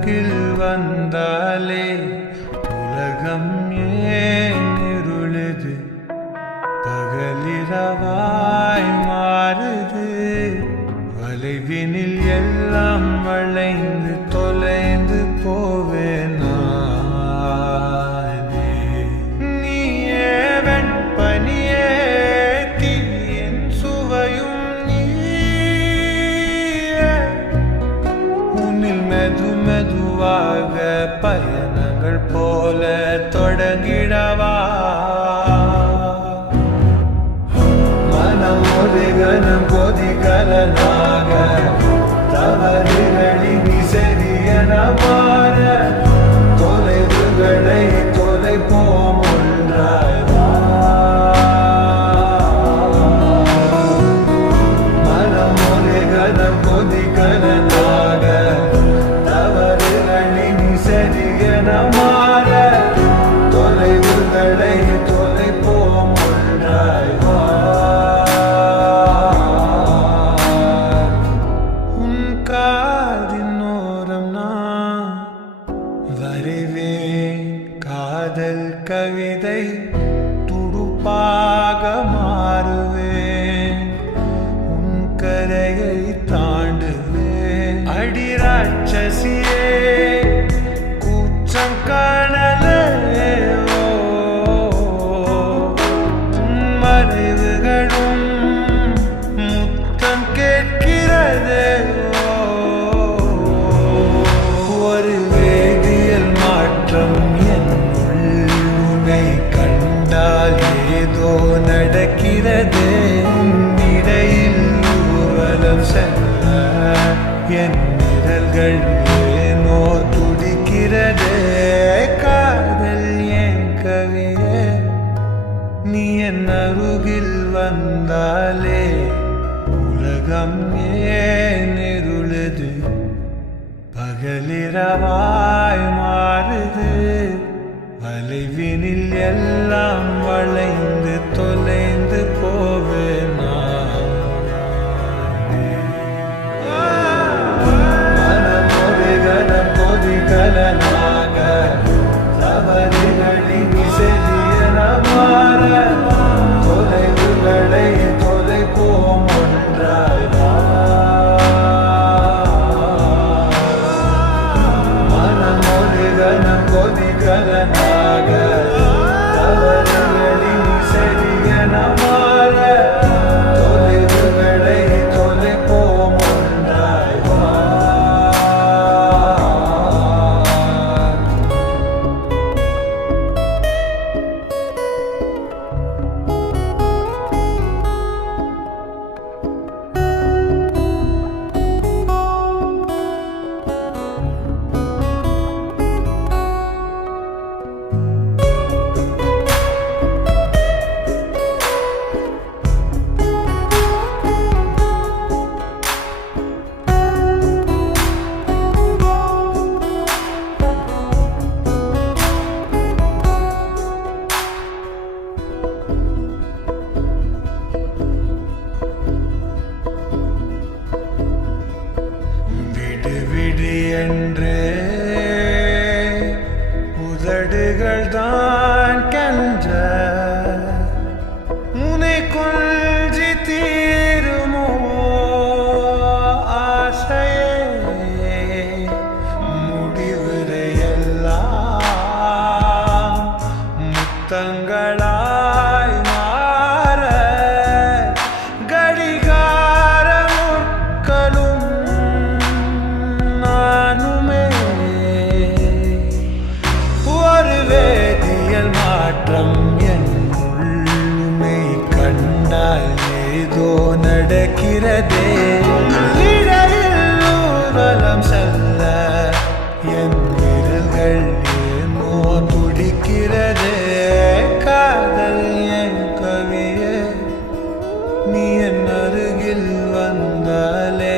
அருகில் வந்தாலே உலகம் ஏன் இருளுது, பகலிரவாய் மாறுது. வளைவினில் எல்லாம் வளைந்து தொலைந்து போவேனா. நீயே வெண்பனியே, தீயின் சுவையும் நீயே. உன்னில் மெது மெதுவாக பயணங்கள் போல தொடங்கிடவா. மனம் ஒரு கணம் கொதிகலனாக தவறுகளின் சரியன மாற தொலைவுகளை தொலைப்போம் ஒன்றாய். மனம் ஒரு கணம் கொதிகலனாக தவறுகளின் சரியன மாற தொலைவுகளை தொலைப்போம் ஒன்றாய். காதல் கவிதை துடுப்பாக மாறுவேன், உன் கரையை தாண்டுவேன். அடி ராட்சசியே, கூச்சம் காணலே, உன் மறைவுகளும் முத்தம் கேட்கிறதே. ஒரு வேதியியல் மாற்றம் ஏதோ நடக்கிறதே. இடையில் ஊர்வலம் செல்ல என் நிழல்கள் ஏனோ துடிக்கிறதே. காதல் என் கவியே, நீ என் அருகில் வந்தாலே உலகம் ஏன் இருளுது, பகலிரவாய் மாறுது. வளைவினில் எல்லாம் வளைந்து தொலைந்து போவேனா. மனம் ஒரு கணம் கொதிகலனாக தவறுகளின் சரியன மாற தொலைவுகளை தொலைப்போம் ஒன்றாய். மனம் ஒரு கணம் கொதிகலனாக தவறுகளின் சரியன மாற தொலைவுகளை தொலைப்போம் ஒன்றாய். என்று உதடுகள் தான் கென்ற உனை கொள்சி தீருமோ ஆசையே. முடிவுரையெல்லாம் முத்தங்களாய் மாற கடிகார முட்களும் ஒரு வேதியியல் மாற்றம் என் உள்ளுமை கண்டால் ஏதோ நடக்கிறதே. இடையில் ஊர்வலம் செல்ல என் விரல்கள் ஏனோ துடிக்கிறதே. காதல் என் கவியே, நீ என் அருகில் வந்தாலே